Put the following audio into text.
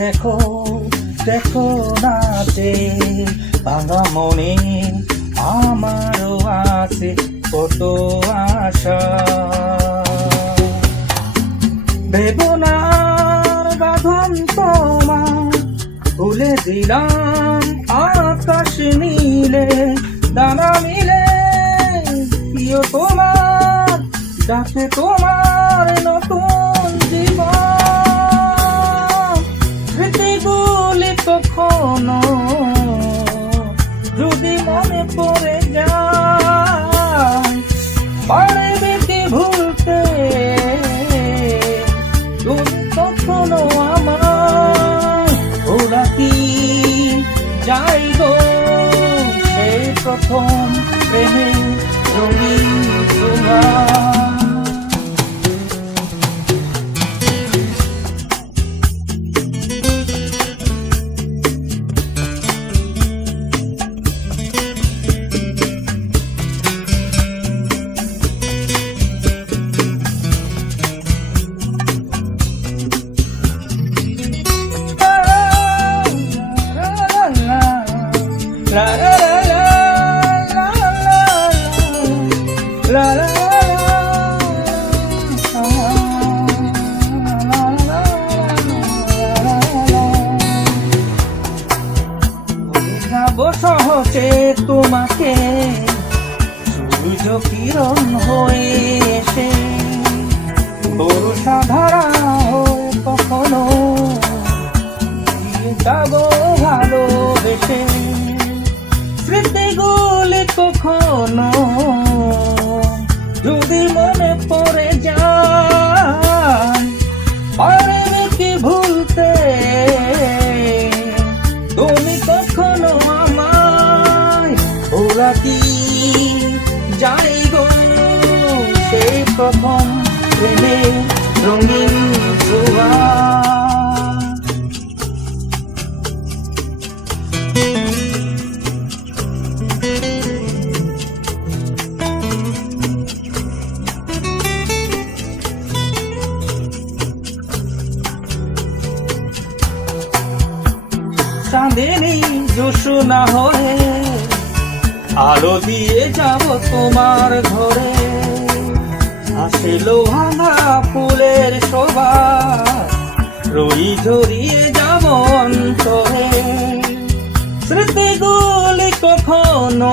দেখো দেখো নাচে ভাঙা মনে আমারও আছে কত আশা। বেবনার বাঁধন তোমার ভুলে দিলাম আকাশ মিলে দানা মিলে, প্রিয় তোমার, ডাকে তোমার নতুন কখনো যাব সহজে তোমাকে সূর্য কিরণ হয়ে এসে। বর্ষা ধারা হয়ে কখনো যাব ভালোবেসে। স্মৃতিগুলি কখনো প্রথম প্রেমে রঙিন জোয়া চাঁদেনি জোসনা হয়ে আলো দিয়ে যাব তোমার ঘরে। আসিল ভাঙা ফুলের শোভা। রই ঝরিয়ে যাব অন্তরে স্মৃতিগুলি কখনো